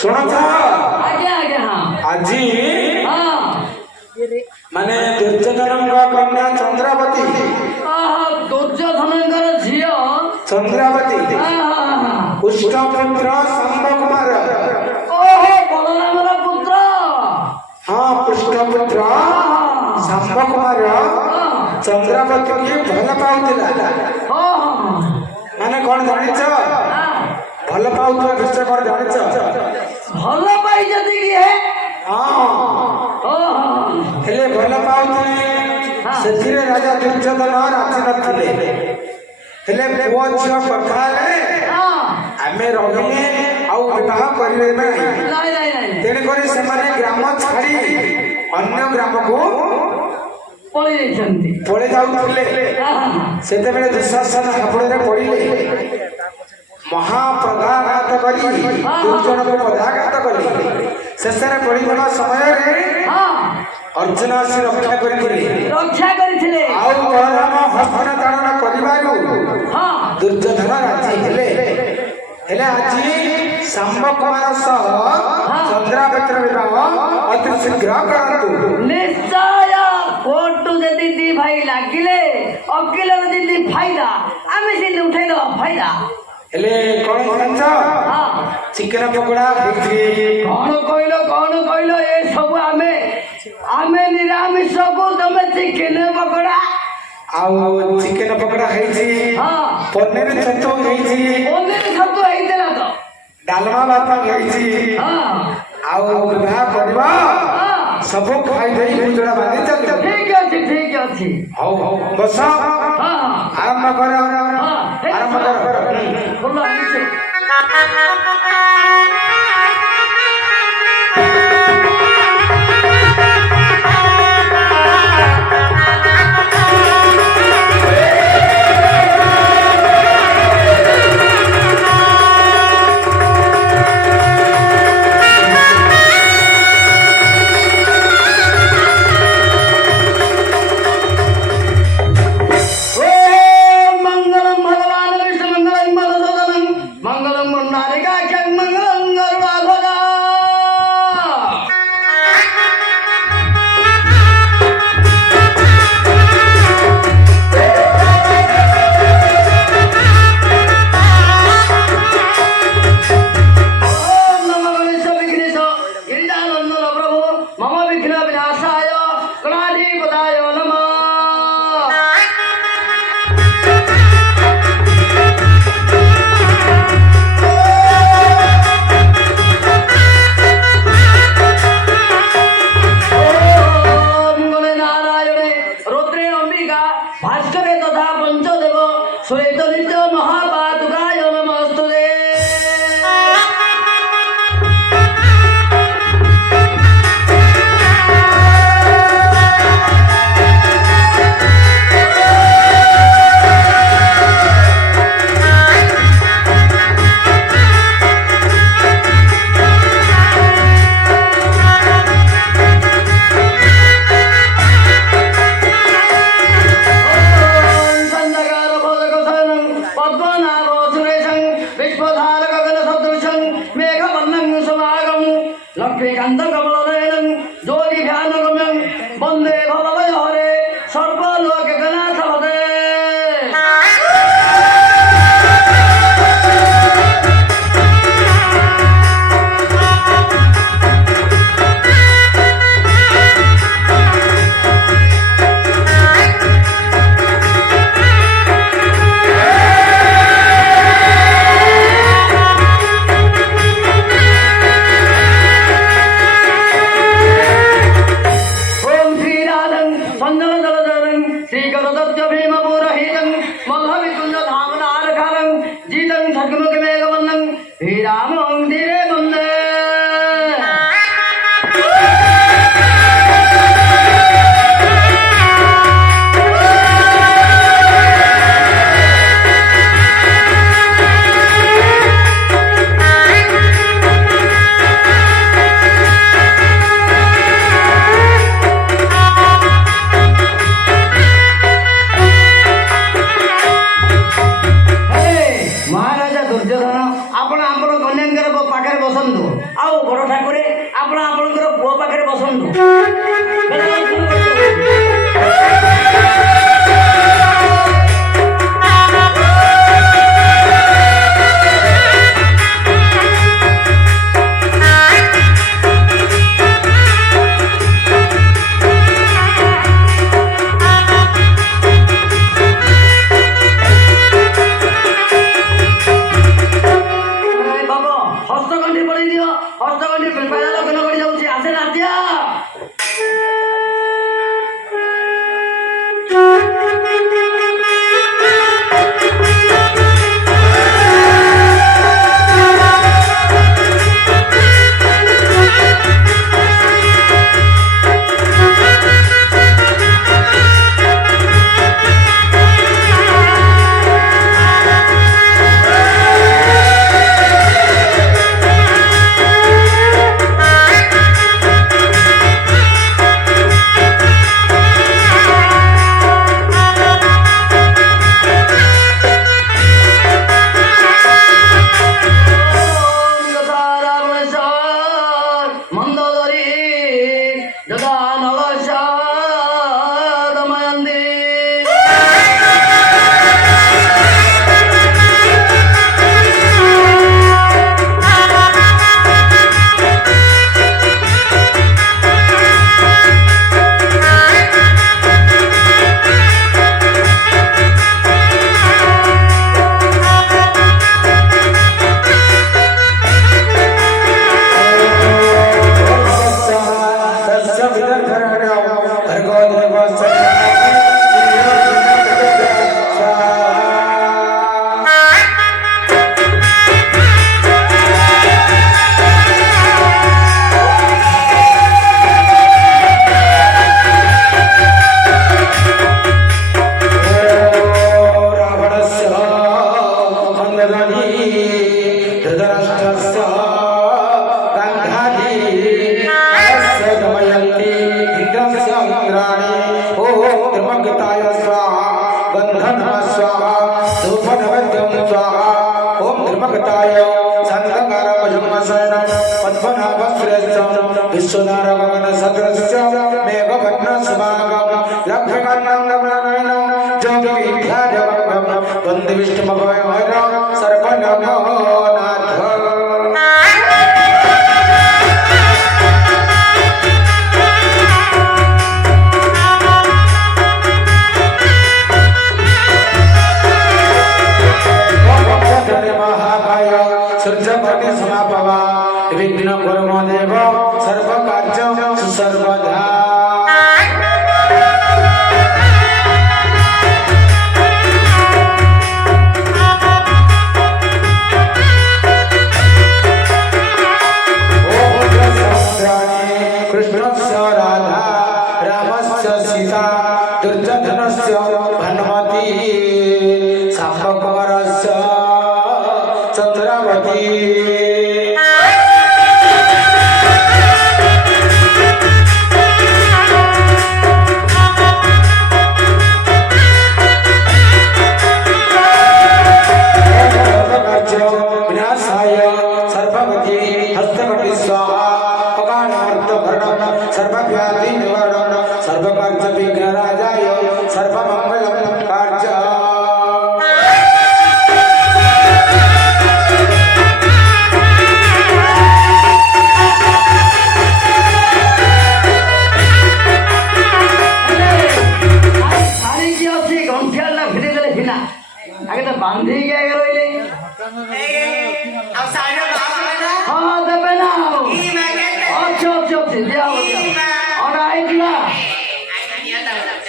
सुन था आज्ञा आज्ञा हाँ आज हाँ माने दुर्योधन कन्या चंद्रावती दुर्योधन झील चंद्रावती हाँ पुष्टपुत्र शंभ कुमार ओहो बलराम पुत्र हाँ पुष्टपुत्र शंभ कुमार चंद्रावती की भल पाउला माने कौन जानिछ भल पाउला विषय कौन जानिछ भल पाई जदी की है हाँ हेले भल पाउले सेथिरे राजा दुर्योधन राजी नथिले हेले पुओ झियो कथाले आमे रहिले आउ विवाह करिवे नाही तेने करी से माने ग्राम छाड़ी अन्य ग्राम को पळे जाउथिले सेते बेले दुशासन हापड़े पड़िले महाप्रघात करी दुर्जन को पदाघात करी शेषरे पड़ीगला समय रे अर्जुन से रक्षा करिथिले आउ बलराम हस्तना ताड़न करिबारु दुर्योधन राजी हेले आज शंभ कुमार सह चंद्रावती विवाह अति शीघ्र करतु निश्चय कोर्टु जदि दी भाई लागिले वकील जदि फायदा आमे से उठाई दो फायदा हेले कोन जानछ चिकन पकोड़ा बिक्री कोन कहलो ए सब आमे निरामिष को तमे चिकन पकोड़ा आउ चिकन पकोड़ा खाइछि पनीर छतु हेइतेला तो डालमा भात खाइछि आउ विवाह करबा सब खाई देई गुजरा बांधी चल ठीक अछि हौ बस आरंभ कर बोलो नीचे ଦୁର୍ଯ୍ୟୋଧନ ଆପଣ ଆମର କନ୍ୟାଙ୍କର ପାଖରେ ବସନ୍ତୁ ଆଉ ବଡ଼ ଠାକୁରେ ଆପଣ ଆପଣଙ୍କର ପୁଅ ପାଖରେ ବସନ୍ତୁ ହସ୍ତଗଣ୍ଠି ପଳେଇ ଦିଅ ହସ୍ତଗଣ୍ଠି ବେଳା ଲଗ୍ନ କରି ଯାଉଛି ଆସେ ନାଦ୍ୟା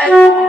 Hey.